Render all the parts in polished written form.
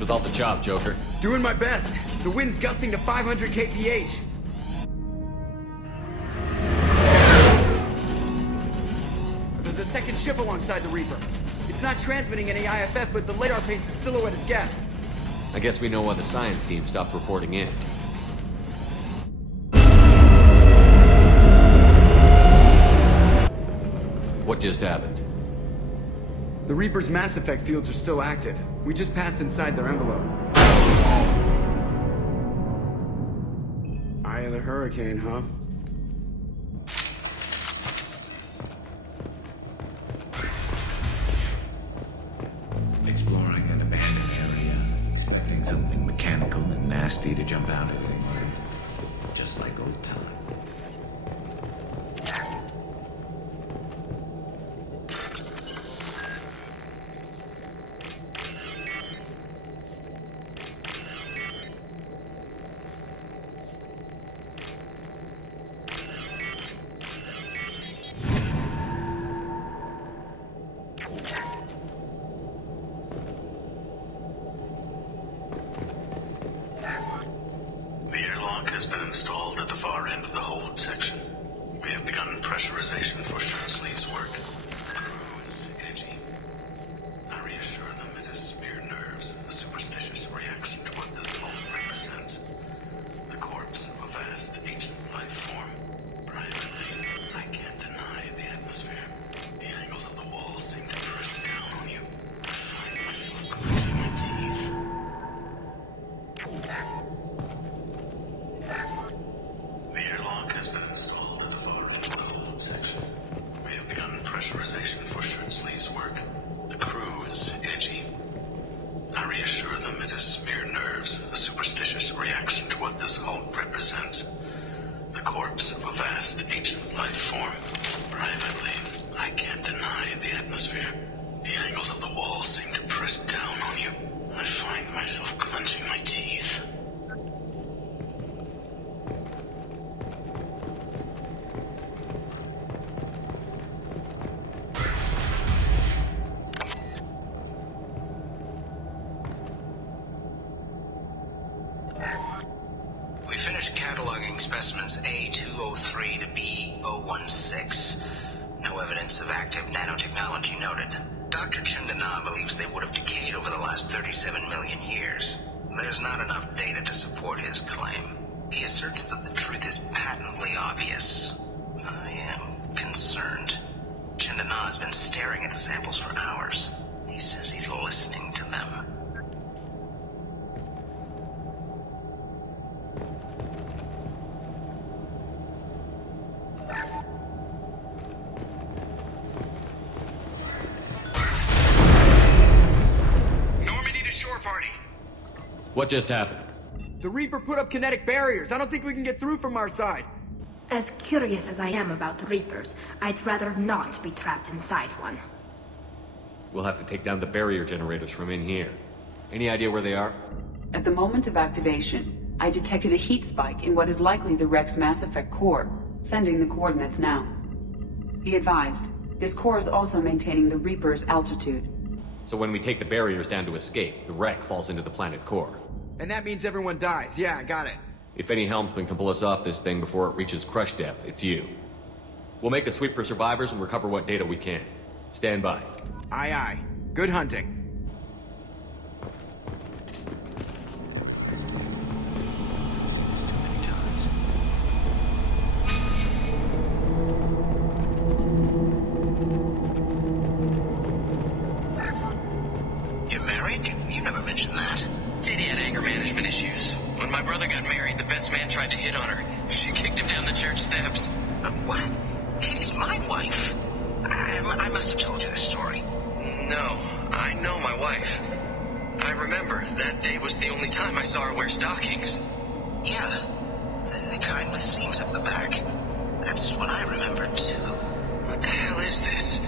without the chop, Joker. Doing my best. The wind's gusting to 500 kph. There's a second ship alongside the Reaper. It's not transmitting any IFF, but the radar paints its silhouette as geth. I guess we know why the science team stopped reporting in. What just happened? The Reaper's mass effect fields are still active. We just passed inside their envelope. Eye of the hurricane, huh? Exploring an abandoned area, expecting something mechanical and nasty to jump out at me. Just like old times. Cataloging specimens A203 to B016. No evidence of active nanotechnology noted. Dr. Chandana believes they would have decayed over the last 37 million years. There's not enough data to support his claim. He asserts that the truth is patently obvious. I am concerned. Chandana has been staring at the samples for hours. He says he's listening to them. What just happened? The Reaper put up kinetic barriers. I don't think we can get through from our side. As curious as I am about the Reapers, I'd rather not be trapped inside one. We'll have to take down the barrier generators from in here. Any idea where they are? At the moment of activation, I detected a heat spike in what is likely the wreck's Mass Effect core, sending the coordinates now. Be advised, this core is also maintaining the Reaper's altitude. So when we take the barriers down to escape, the wreck falls into the planet core. And that means everyone dies. Yeah, I got it. If any helmsman can pull us off this thing before it reaches crush depth, it's you. We'll make a sweep for survivors and recover what data we can. Stand by. Aye, aye. Good hunting. You're married? You never mentioned that. Katie had anger management issues. When my brother got married, the best man tried to hit on her. She kicked him down the church steps. What? Katie's my wife. I must have told you this story. No, I know my wife. I remember that day was the only time I saw her wear stockings. Yeah, the kind with seams up the back. That's what I remember too. What the hell is this?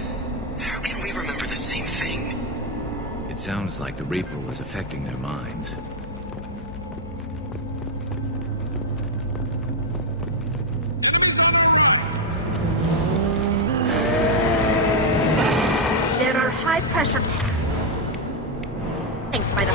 How can we remember the same thing? It sounds like the Reaper was affecting their minds. There are high-pressure tanks by the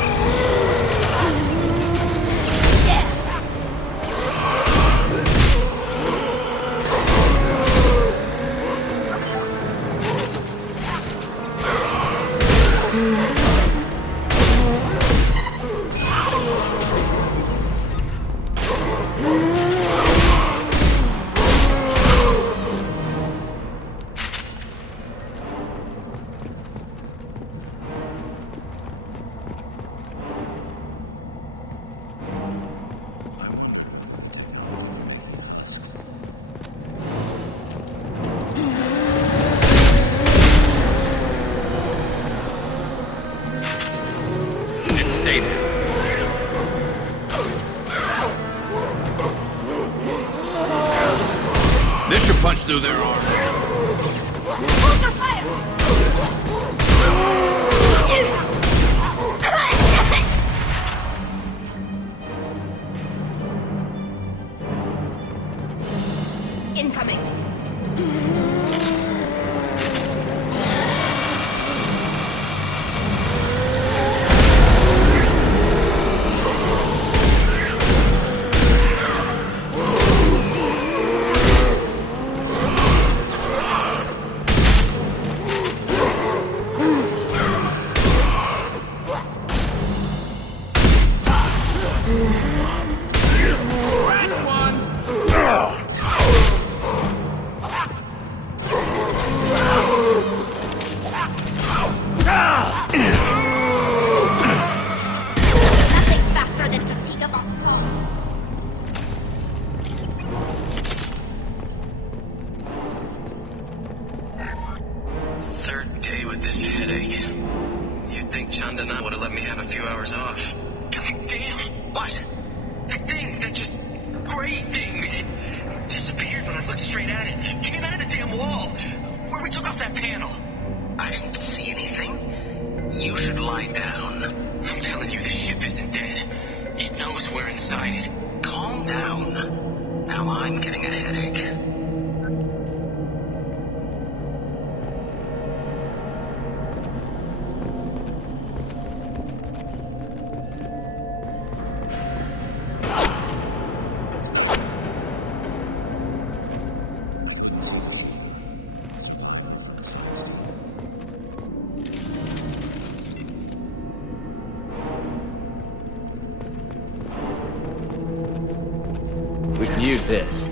Stay down. This should punch through their armor. Hold your fire! Incoming. Use this.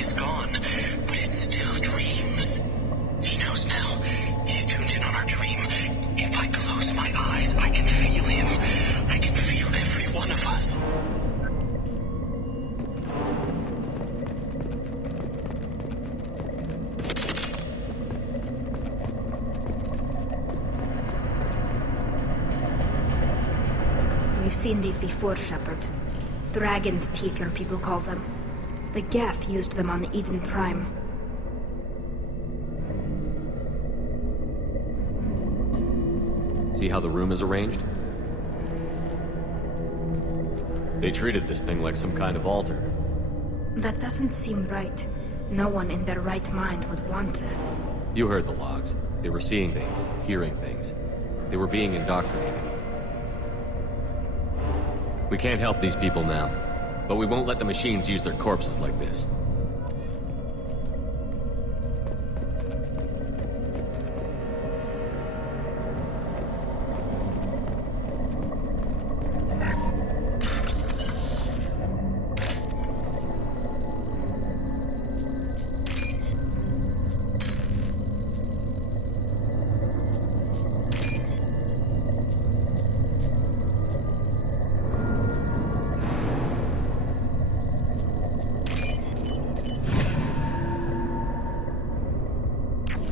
is gone, but it still dreams. seen these before, Shepard. Dragon's teeth, your people call them. The geth used them on Eden Prime. See how the room is arranged? They treated this thing like some kind of altar. That doesn't seem right. No one in their right mind would want this. You heard the logs. They were seeing things, hearing things. They were being indoctrinated. We can't help these people now, but we won't let the machines use their corpses like this.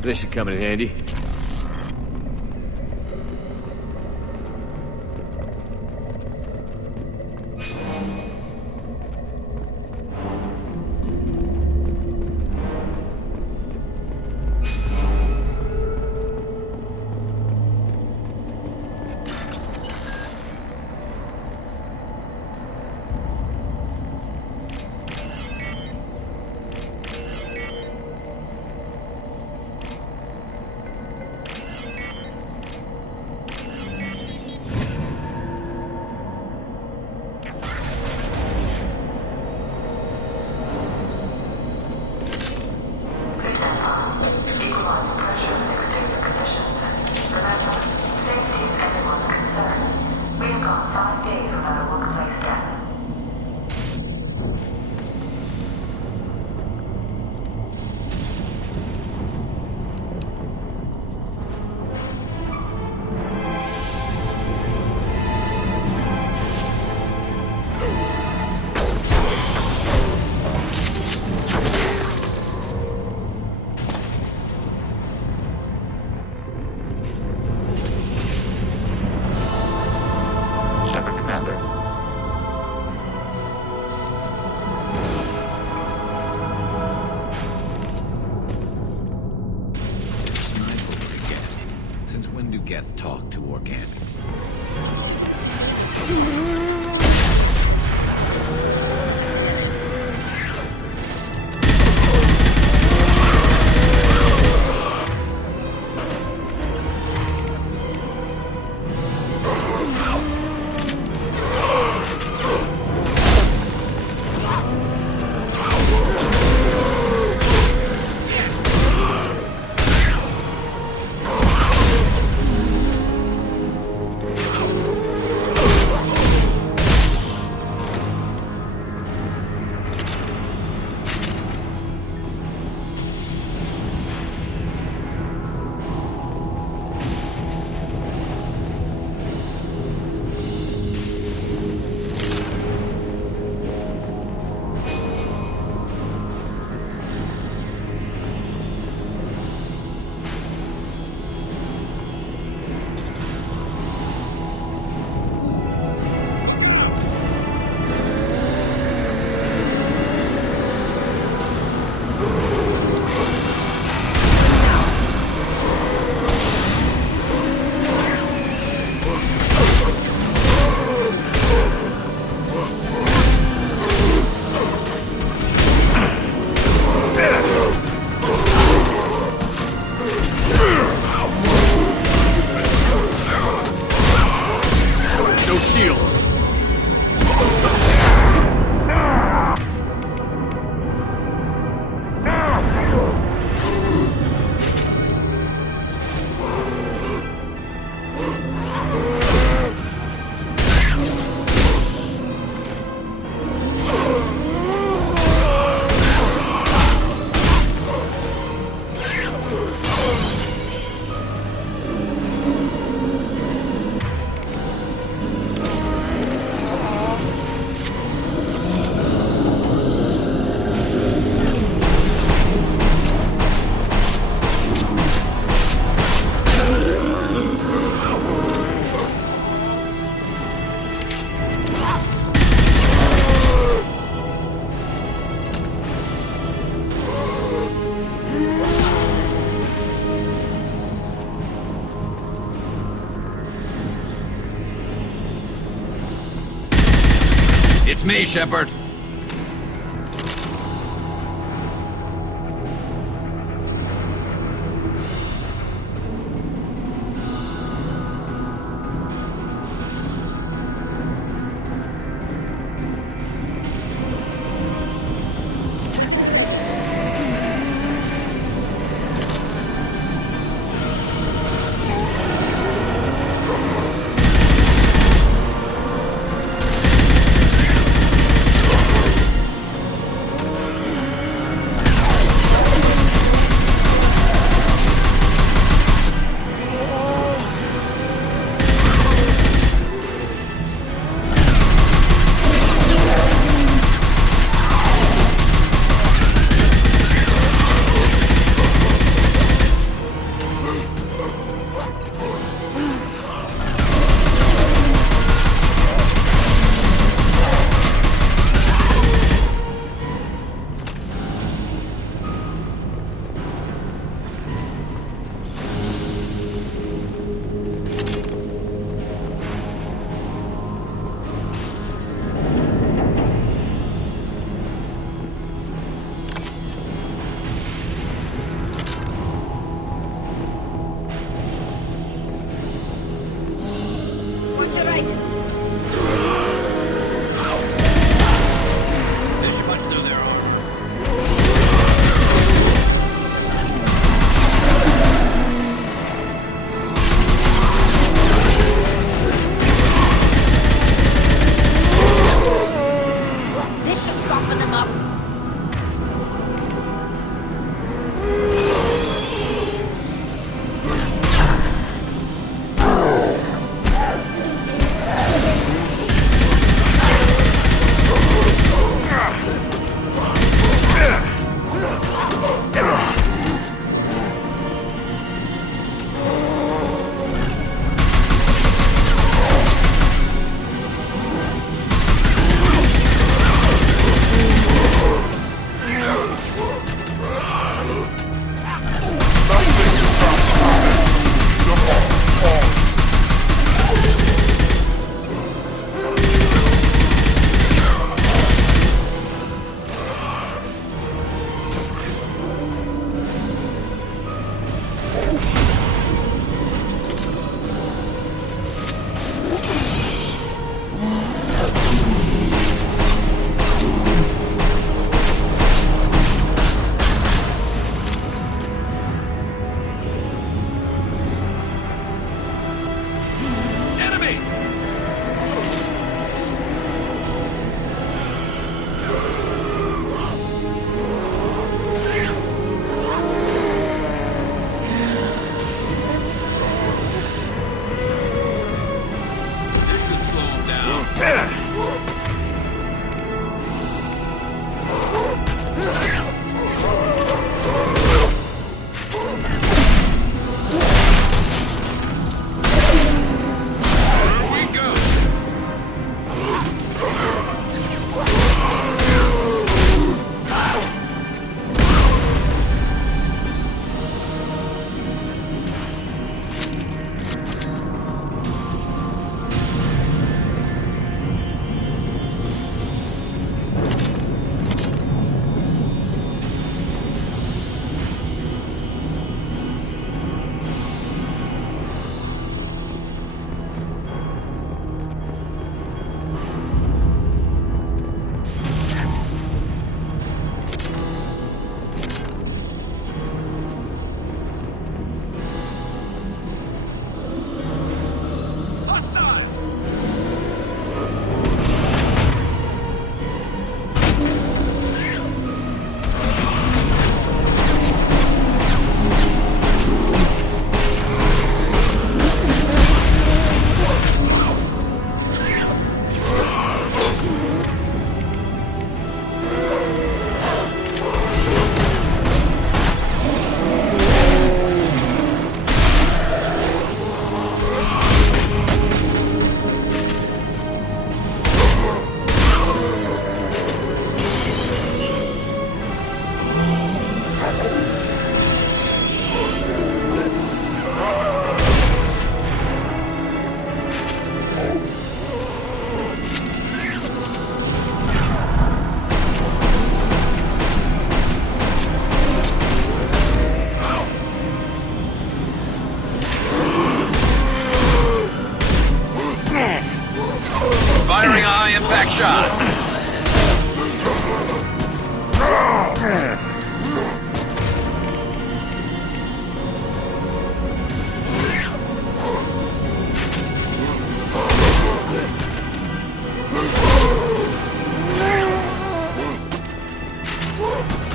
This should come in handy. Geth talk to Organic. It's me, Shepard.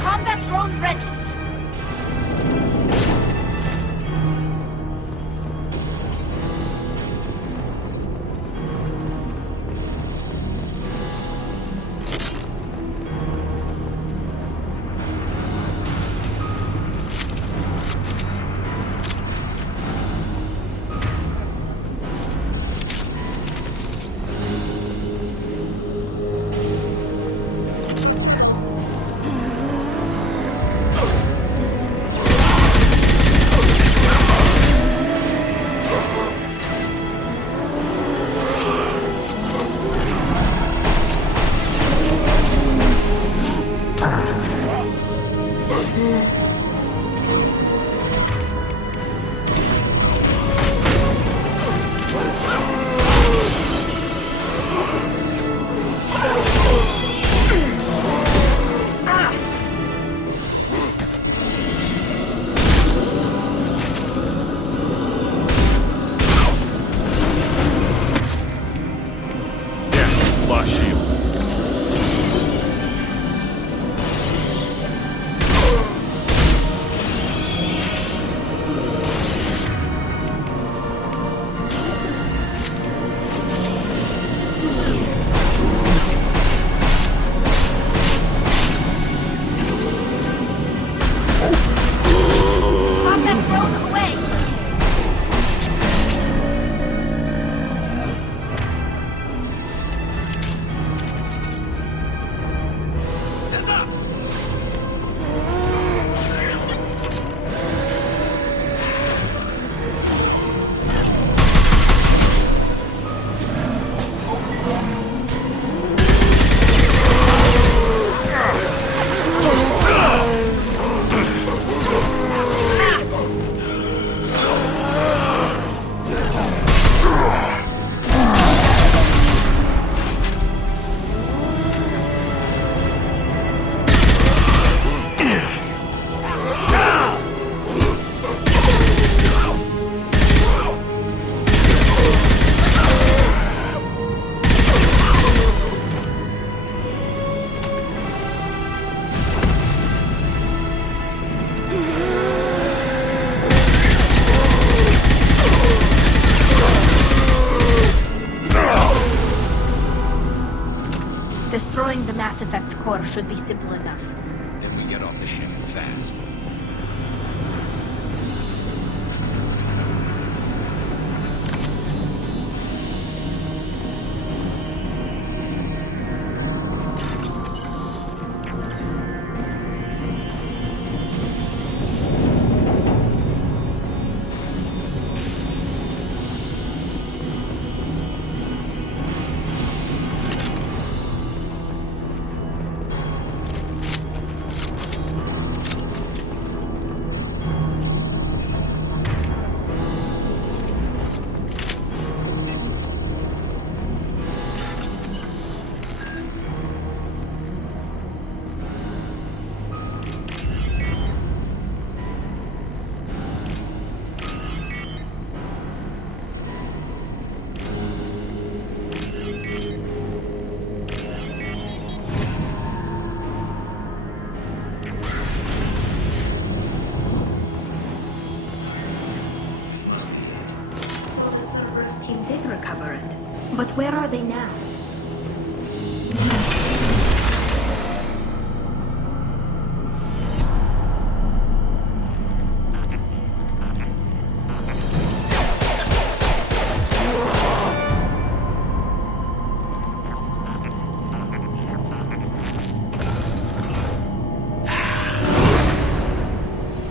Combat drone ready. Destroying the Mass Effect core should be simple enough. Then we get off the ship fast. Team did recover it. But where are they now?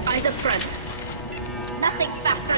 Eyes up front. Nothing's faster.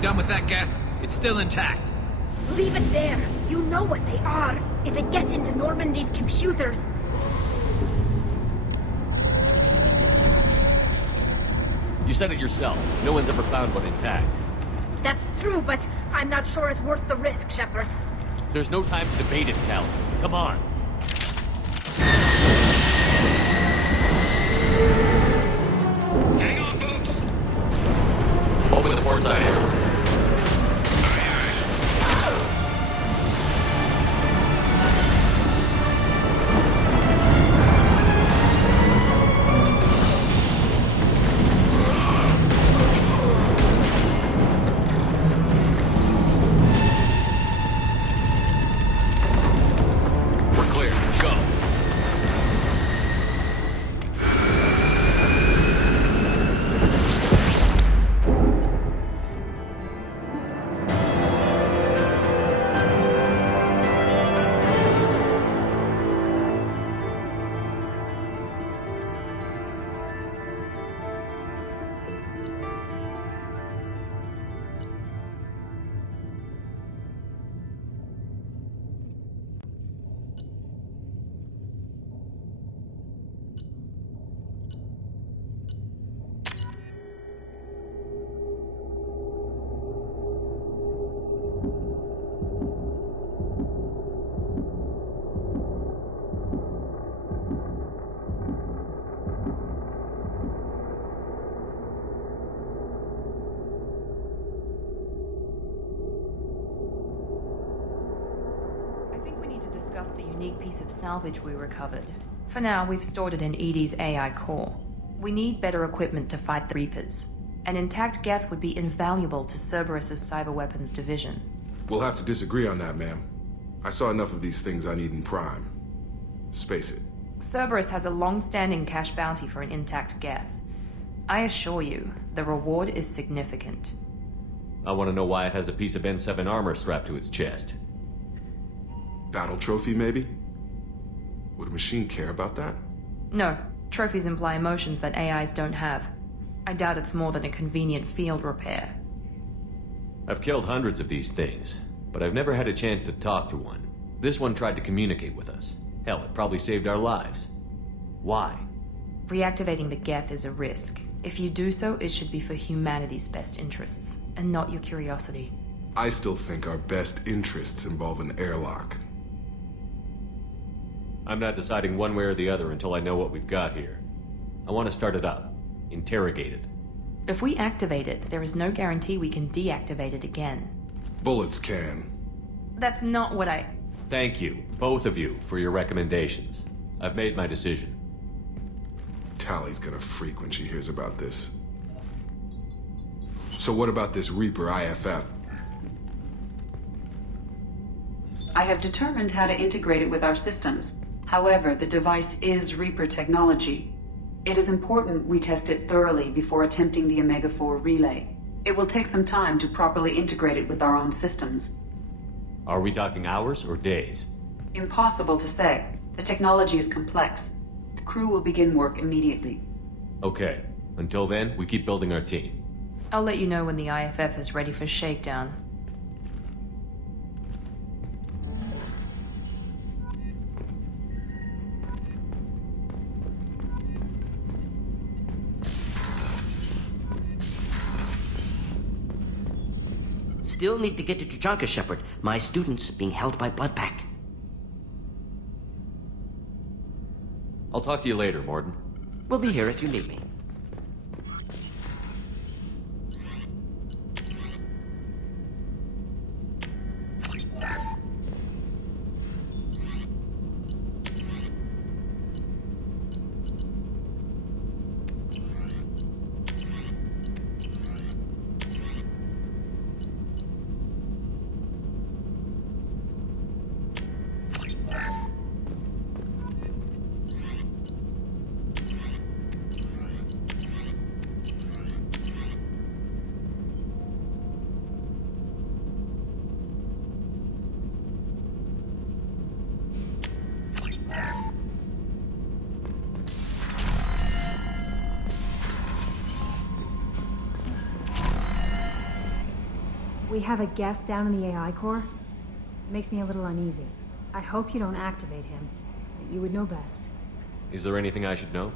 Done with that geth? It's still intact. Leave it there. You know what they are. If it gets into Normandy's computers... You said it yourself. No one's ever found one intact. That's true, but I'm not sure it's worth the risk, Shepard. There's no time to debate it, Tali. Come on. Hang on, folks! Open the port side here. Discuss the unique piece of salvage we recovered. For now, we've stored it in EDI's AI core. We need better equipment to fight the Reapers. An intact geth would be invaluable to Cerberus's cyber weapons division. We'll have to disagree on that, ma'am. I saw enough of these things I need in Prime. Space it. Cerberus has a long-standing cash bounty for an intact geth. I assure you, the reward is significant. I want to know why it has a piece of N7 armor strapped to its chest. Battle trophy, maybe? Would a machine care about that? No. Trophies imply emotions that AIs don't have. I doubt it's more than a convenient field repair. I've killed hundreds of these things, but I've never had a chance to talk to one. This one tried to communicate with us. Hell, it probably saved our lives. Why? Reactivating the geth is a risk. If you do so, it should be for humanity's best interests, and not your curiosity. I still think our best interests involve an airlock. I'm not deciding one way or the other until I know what we've got here. I want to start it up. Interrogate it. If we activate it, there is no guarantee we can deactivate it again. Bullets can. That's not what I... Thank you, both of you, for your recommendations. I've made my decision. Tali's gonna freak when she hears about this. So what about this Reaper IFF? I have determined how to integrate it with our systems. However, the device is Reaper technology. It is important we test it thoroughly before attempting the Omega-4 relay. It will take some time to properly integrate it with our own systems. Are we talking hours or days? Impossible to say. The technology is complex. The crew will begin work immediately. Okay. Until then, we keep building our team. I'll let you know when the IFF is ready for shakedown. Still need to get to Tuchanka, Shepard. My student's being held by Bloodpack. I'll talk to you later, Morden. We'll be here if you need me. We have a geth down in the AI core. It makes me a little uneasy. I hope you don't activate him, but you would know best. Is there anything I should know?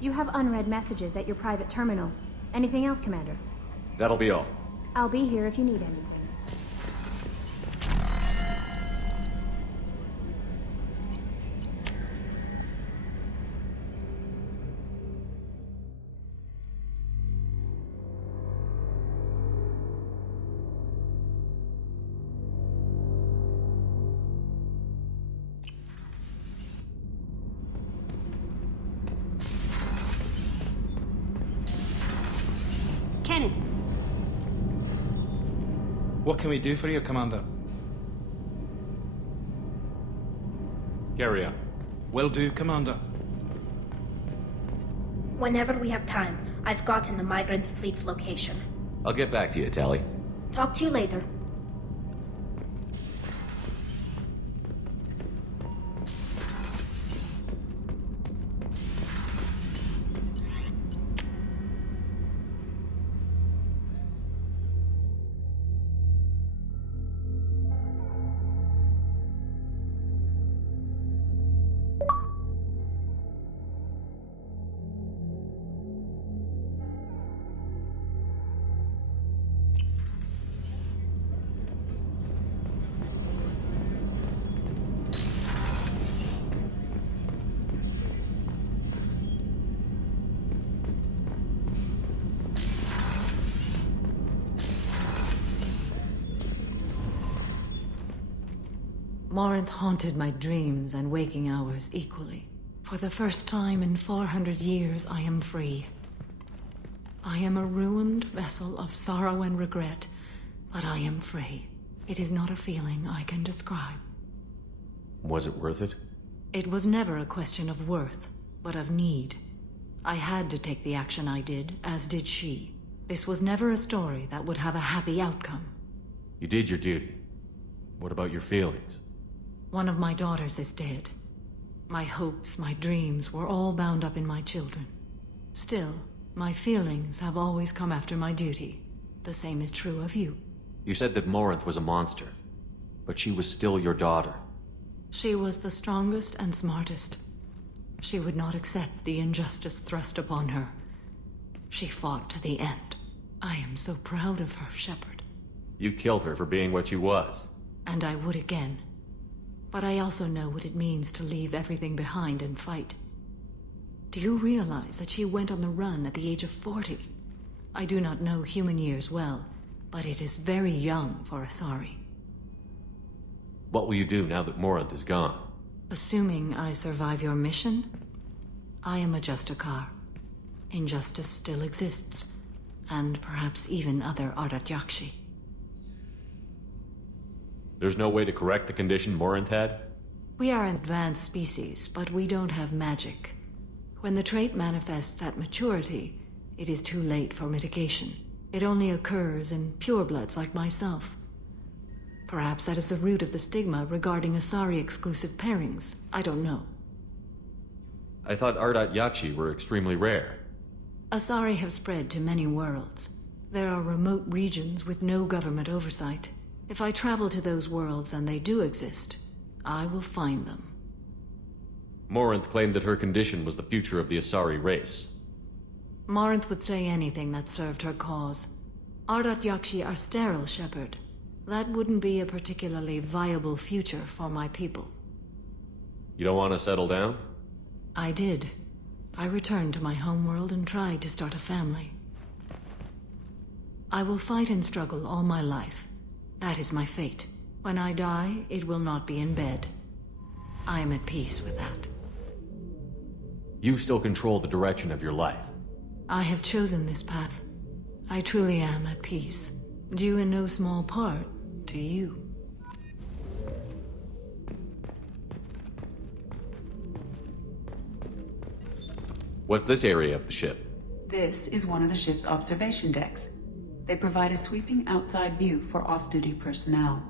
You have unread messages at your private terminal. Anything else, Commander? That'll be all. I'll be here if you need anything. What can we do for you, Commander? Carry on. Will do, Commander. Whenever we have time, I've gotten the migrant fleet's location. I'll get back to you, Tali. Talk to you later. Morinth haunted my dreams and waking hours equally. For the first time in 400 years, I am free. I am a ruined vessel of sorrow and regret, but I am free. It is not a feeling I can describe. Was it worth it? It was never a question of worth, but of need. I had to take the action I did, as did she. This was never a story that would have a happy outcome. You did your duty. What about your feelings? One of my daughters is dead. My hopes, my dreams were all bound up in my children. Still, my feelings have always come after my duty. The same is true of you. You said that Morinth was a monster, but she was still your daughter. She was the strongest and smartest. She would not accept the injustice thrust upon her. She fought to the end. I am so proud of her, Shepard. You killed her for being what she was. And I would again. But I also know what it means to leave everything behind and fight. Do you realize that she went on the run at the age of 40? I do not know human years well, but it is very young for Asari. What will you do now that Morinth is gone? Assuming I survive your mission, I am a Justicar. Injustice still exists, and perhaps even other Ardatyakshi. There's no way to correct the condition Morinth had? We are an advanced species, but we don't have magic. When the trait manifests at maturity, it is too late for mitigation. It only occurs in purebloods like myself. Perhaps that is the root of the stigma regarding Asari-exclusive pairings. I don't know. I thought Ardat Yakshi were extremely rare. Asari have spread to many worlds. There are remote regions with no government oversight. If I travel to those worlds, and they do exist, I will find them. Morinth claimed that her condition was the future of the Asari race. Morinth would say anything that served her cause. Ardat Yakshi are sterile, Shepard. That wouldn't be a particularly viable future for my people. You don't want to settle down? I did. I returned to my homeworld and tried to start a family. I will fight and struggle all my life. That is my fate. When I die, it will not be in bed. I am at peace with that. You still control the direction of your life. I have chosen this path. I truly am at peace. Due in no small part to you. What's this area of the ship? This is one of the ship's observation decks. They provide a sweeping outside view for off-duty personnel.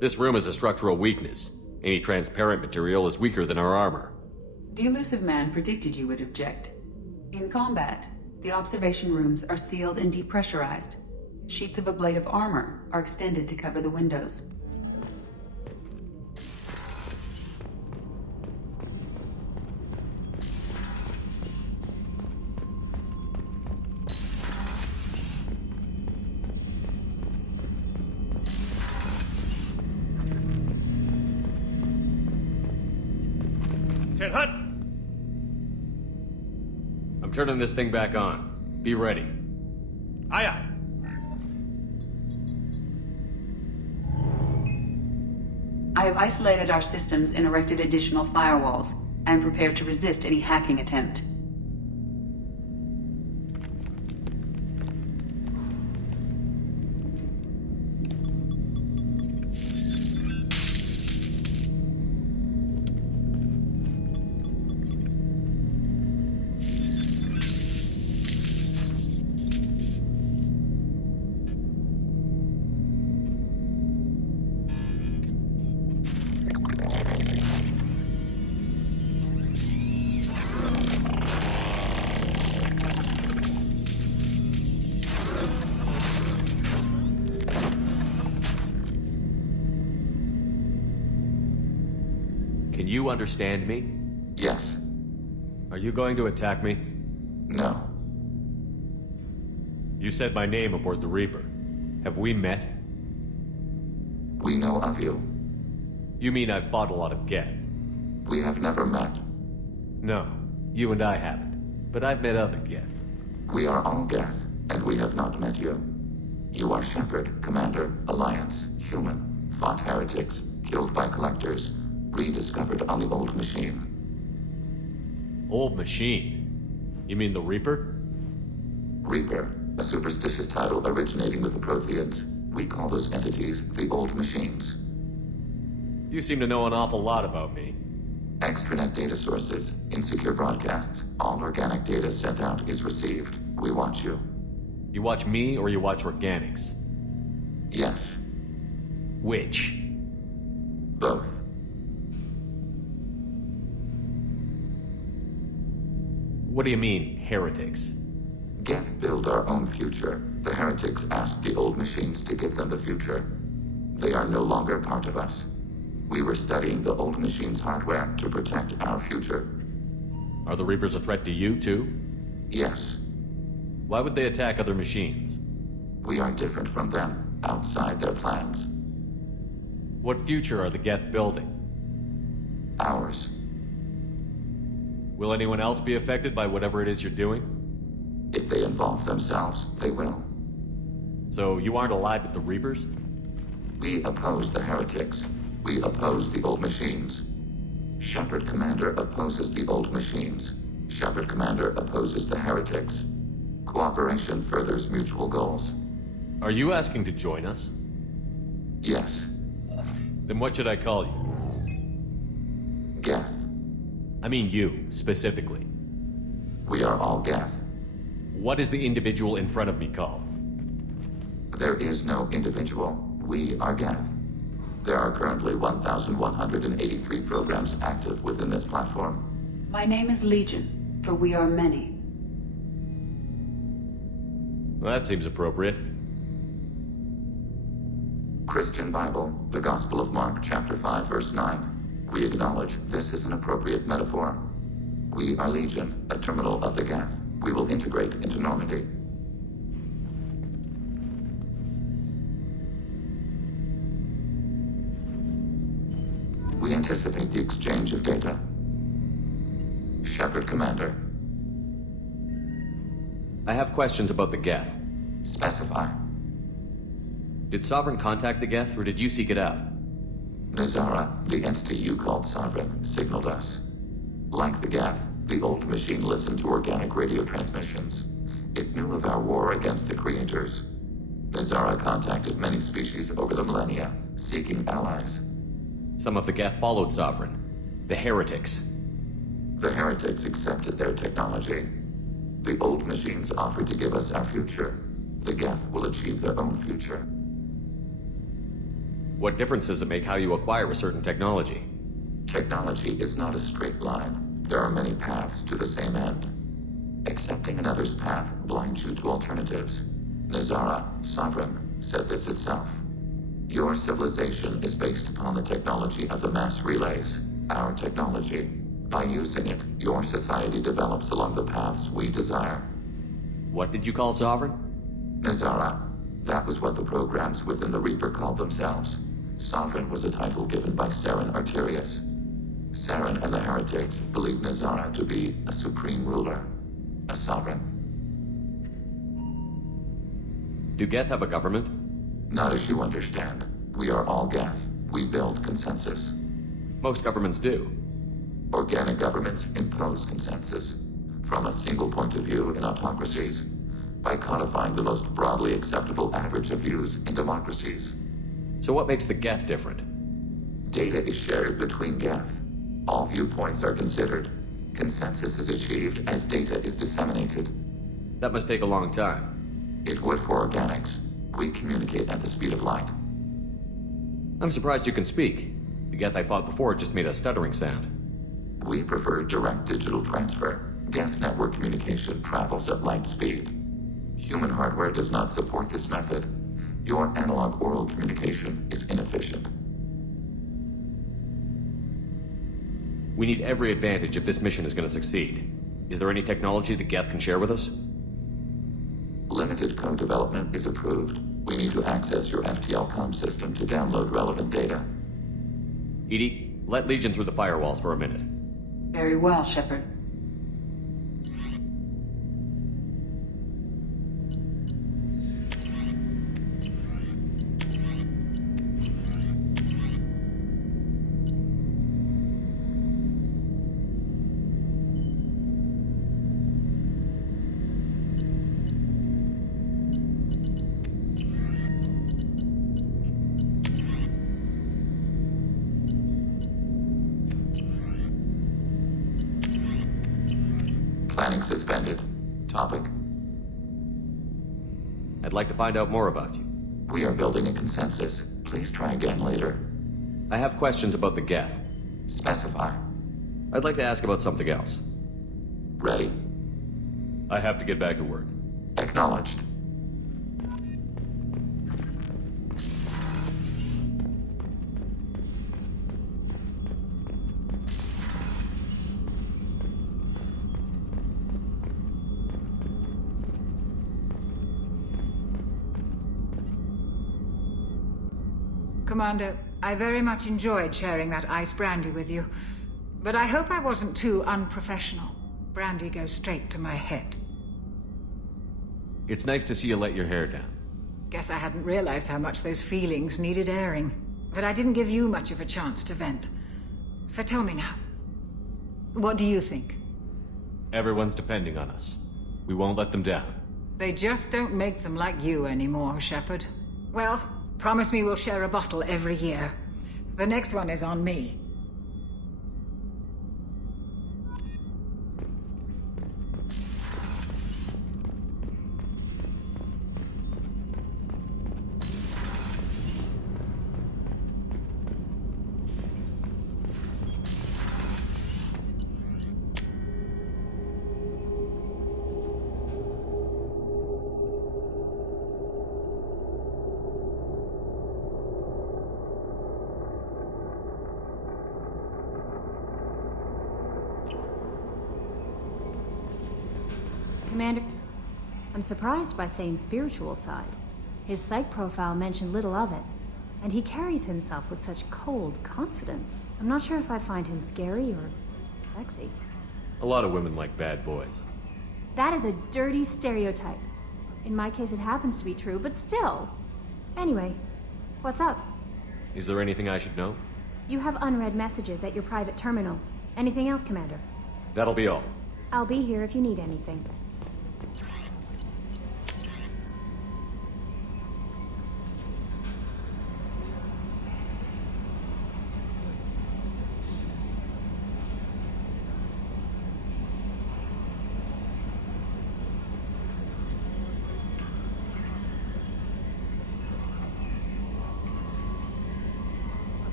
This room is a structural weakness. Any transparent material is weaker than our armor. The elusive man predicted you would object. In combat, the observation rooms are sealed and depressurized. Sheets of ablative armor are extended to cover the windows. I'm turning this thing back on. Be ready. Aye, aye. I have isolated our systems and erected additional firewalls. I am prepared to resist any hacking attempt. Can you understand me? Yes. Are you going to attack me? No. You said my name aboard the Reaper. Have we met? We know of you. You mean I've fought a lot of geth? We have never met. No, you and I haven't. But I've met other geth. We are all geth, and we have not met you. You are Shepard, Commander, Alliance, human, fought heretics, killed by collectors, rediscovered on the old machine. Old machine? You mean the Reaper? Reaper, a superstitious title originating with the Protheans. We call those entities the old machines. You seem to know an awful lot about me. Extranet data sources, insecure broadcasts, all organic data sent out is received. We watch you. You watch me or you watch organics? Yes. Which? Both. What do you mean, heretics? Geth build our own future. The heretics asked the old machines to give them the future. They are no longer part of us. We were studying the old machines' hardware to protect our future. Are the Reapers a threat to you, too? Yes. Why would they attack other machines? We are different from them, outside their plans. What future are the geth building? Ours. Will anyone else be affected by whatever it is you're doing? If they involve themselves, they will. So you aren't allied with the Reapers? We oppose the heretics. We oppose the old machines. Shepard Commander opposes the old machines. Shepard Commander opposes the heretics. Cooperation furthers mutual goals. Are you asking to join us? Yes. Then what should I call you? Geth. I mean you, specifically. We are all geth. What is the individual in front of me called? There is no individual. We are geth. There are currently 1,183 programs active within this platform. My name is Legion, for we are many. Well, that seems appropriate. Christian Bible, the Gospel of Mark, chapter 5, verse 9. We acknowledge this is an appropriate metaphor. We are Legion, a terminal of the geth. We will integrate into Normandy. We anticipate the exchange of data. Shepard, Commander. I have questions about the geth. Specify. Did Sovereign contact the geth, or did you seek it out? Nazara, the entity you called Sovereign, signaled us. Like the geth, the old machine listened to organic radio transmissions. It knew of our war against the creators. Nazara contacted many species over the millennia, seeking allies. Some of the geth followed Sovereign. The heretics. The heretics accepted their technology. The old machines offered to give us our future. The geth will achieve their own future. What difference does it make how you acquire a certain technology? Technology is not a straight line. There are many paths to the same end. Accepting another's path blinds you to alternatives. Nazara, Sovereign, said this itself. Your civilization is based upon the technology of the mass relays, our technology. By using it, your society develops along the paths we desire. What did you call Sovereign? Nazara. That was what the programs within the Reaper called themselves. Sovereign was a title given by Saren Arterius. Saren and the heretics believed Nazara to be a supreme ruler, a sovereign. Do geth have a government? Not as you understand. We are all geth. We build consensus. Most governments do. Organic governments impose consensus. From a single point of view in autocracies, by codifying the most broadly acceptable average of views in democracies. So what makes the geth different? Data is shared between geth. All viewpoints are considered. Consensus is achieved as data is disseminated. That must take a long time. It would for organics. We communicate at the speed of light. I'm surprised you can speak. The geth I fought before just made a stuttering sound. We prefer direct digital transfer. Geth network communication travels at light speed. Human hardware does not support this method. Your analog oral communication is inefficient. We need every advantage if this mission is going to succeed. Is there any technology the geth can share with us? Limited code development is approved. We need to access your FTL comm system to download relevant data. EDI, let Legion through the firewalls for a minute. Very well, Shepard. Planning suspended. Topic? I'd like to find out more about you. We are building a consensus. Please try again later. I have questions about the geth. Specify. I'd like to ask about something else. Ready. I have to get back to work. Acknowledged. Commander, I very much enjoyed sharing that ice brandy with you. But I hope I wasn't too unprofessional. Brandy goes straight to my head. It's nice to see you let your hair down. Guess I hadn't realized how much those feelings needed airing. But I didn't give you much of a chance to vent. So tell me now. What do you think? Everyone's depending on us. We won't let them down. They just don't make them like you anymore, Shepard. Well, promise me we'll share a bottle every year. The next one is on me. Commander, I'm surprised by Thane's spiritual side. His psych profile mentioned little of it, and he carries himself with such cold confidence. I'm not sure if I find him scary or sexy. A lot of women like bad boys. That is a dirty stereotype. In my case, it happens to be true, but still. Anyway, what's up? Is there anything I should know? You have unread messages at your private terminal. Anything else, Commander? That'll be all. I'll be here if you need anything.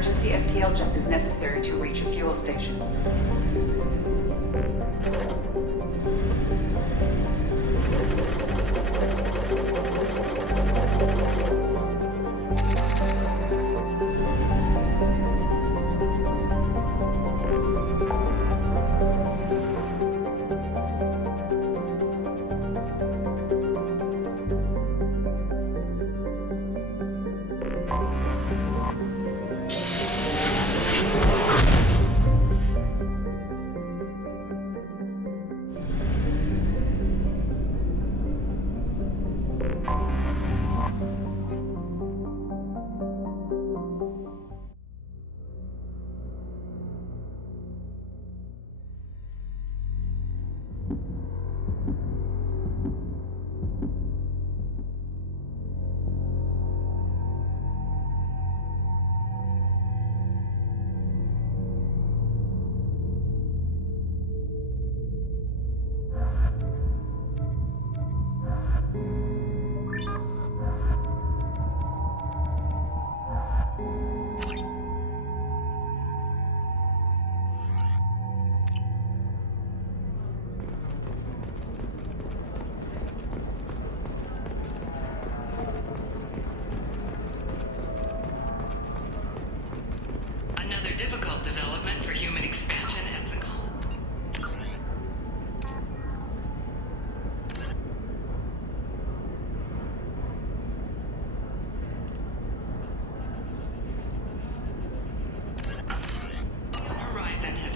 emergency FTL jump is necessary to reach a fuel station.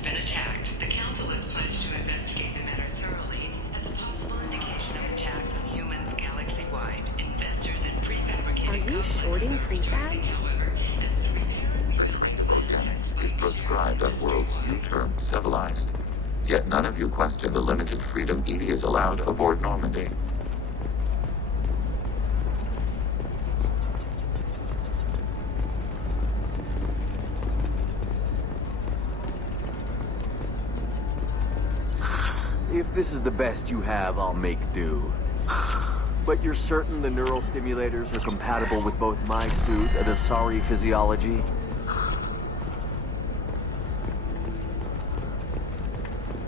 been attacked, the Council has pledged to investigate the matter thoroughly as a possible indication of attacks on humans galaxy-wide. Investors in prefabricated Are you shorting prefabs? Organics is proscribed on worlds you term civilized. Yet none of you question the limited freedom EDI is allowed aboard Normandy. If this is the best you have, I'll make do. But you're certain the neural stimulators are compatible with both my suit and Asari physiology?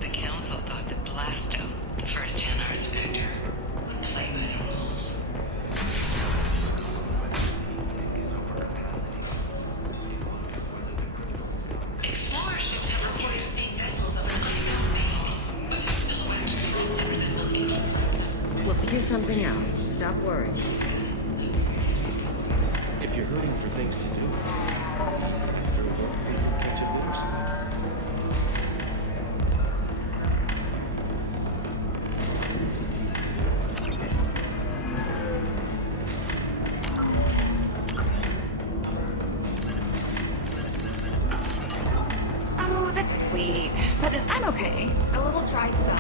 The Council thought that Blasto, the first Hanar's vector, would play by the rules. Explorer ships have reported seeing vessels of an unknown but whose silhouette resembles ancient. We'll figure something out. Stop worrying. If you're hurting for things to do, after work, we can catch a dinner somewhere. Oh, that's sweet. But I'm okay. A little dry spell.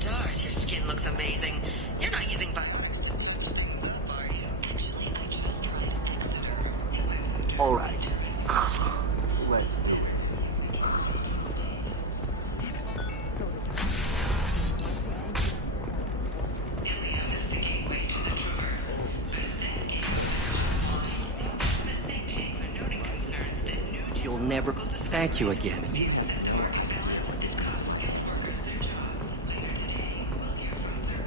Stars, your skin looks amazing. You're not using are you? Actually, I just tried Exeter. All right. Let's Illium is the gateway to the Traverse. But as that gateway investment think tanks are noting concerns that new You'll never... Thank you again. set the market balance is cost skilled workers their jobs. Later today, we'll hear from their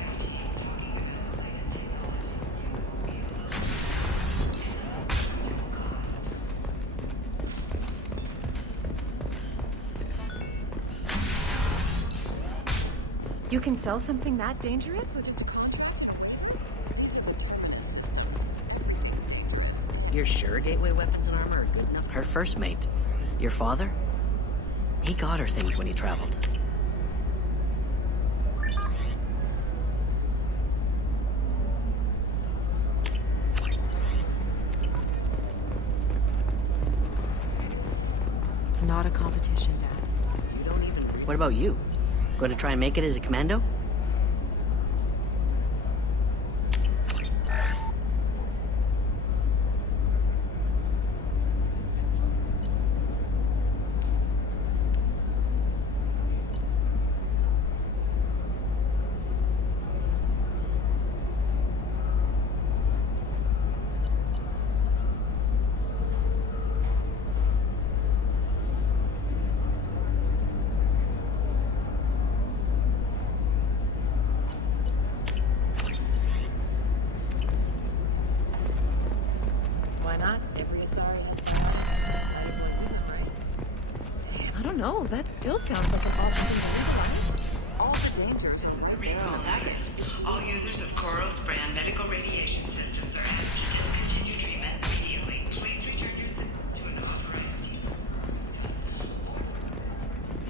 You can sell something that dangerous with just a contract? You're sure gateway weapons and armor are good enough? Her first mate, your father? He got her things when he traveled. It's not a competition, Dad. You don't even... What about you? Going to try and make it as a commando? No, that still sounds like an awesome thing to legalize. All the dangers. The recall notice. All users of Koros brand medical radiation systems are asked to discontinue treatment immediately. Please return your system to an authorized team.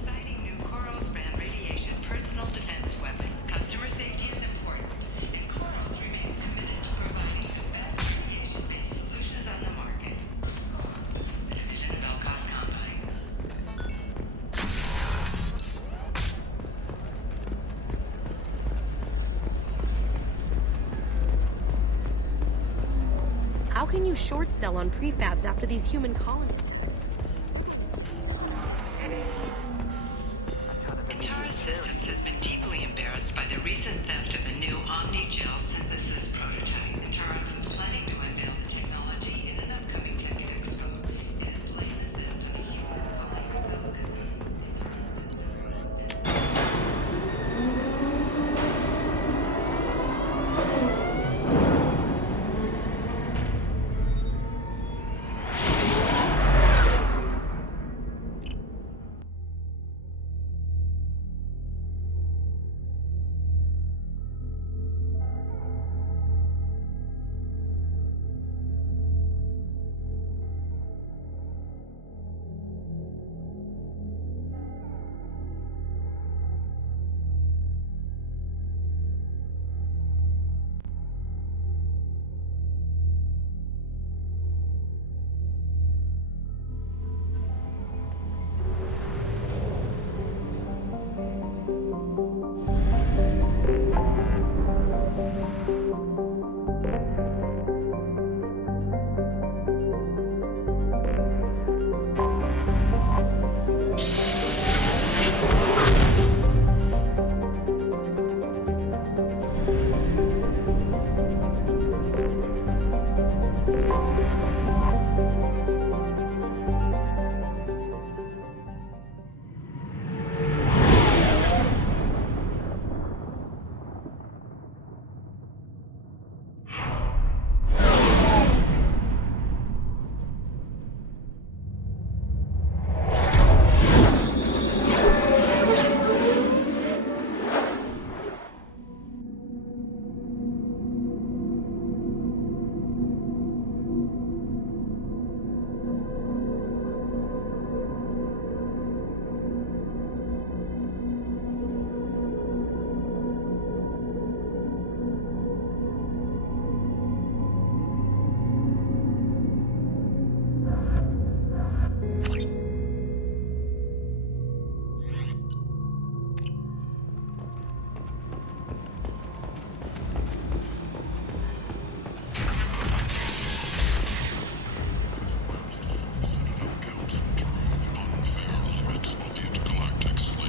Citing new Koros brand radiation personal defense weapon. Customer safety is important, and Koros remains committed to providing the best radiation-based solutions on the market. The Division of Elcos Combine. How can you short sell on prefabs after these human colonies? Antara Systems has been deeply embarrassed by the recent theft of a new Omni-Gel synthesis prototype. Antares was planning to unveil the technology in an upcoming Tech Expo. It is blamed the theft of a human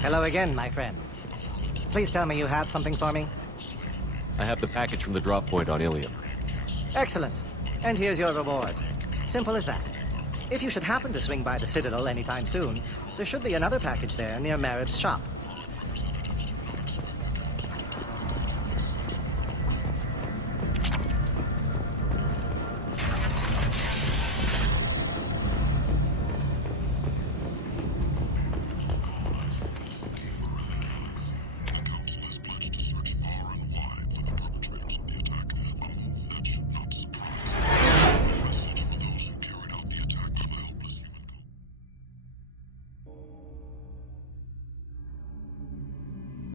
Hello again, my friends. Please tell me you have something for me. I have the package from the drop point on Illium. Excellent. And here's your reward. Simple as that. If you should happen to swing by the Citadel anytime soon, there should be another package there near Marib's shop.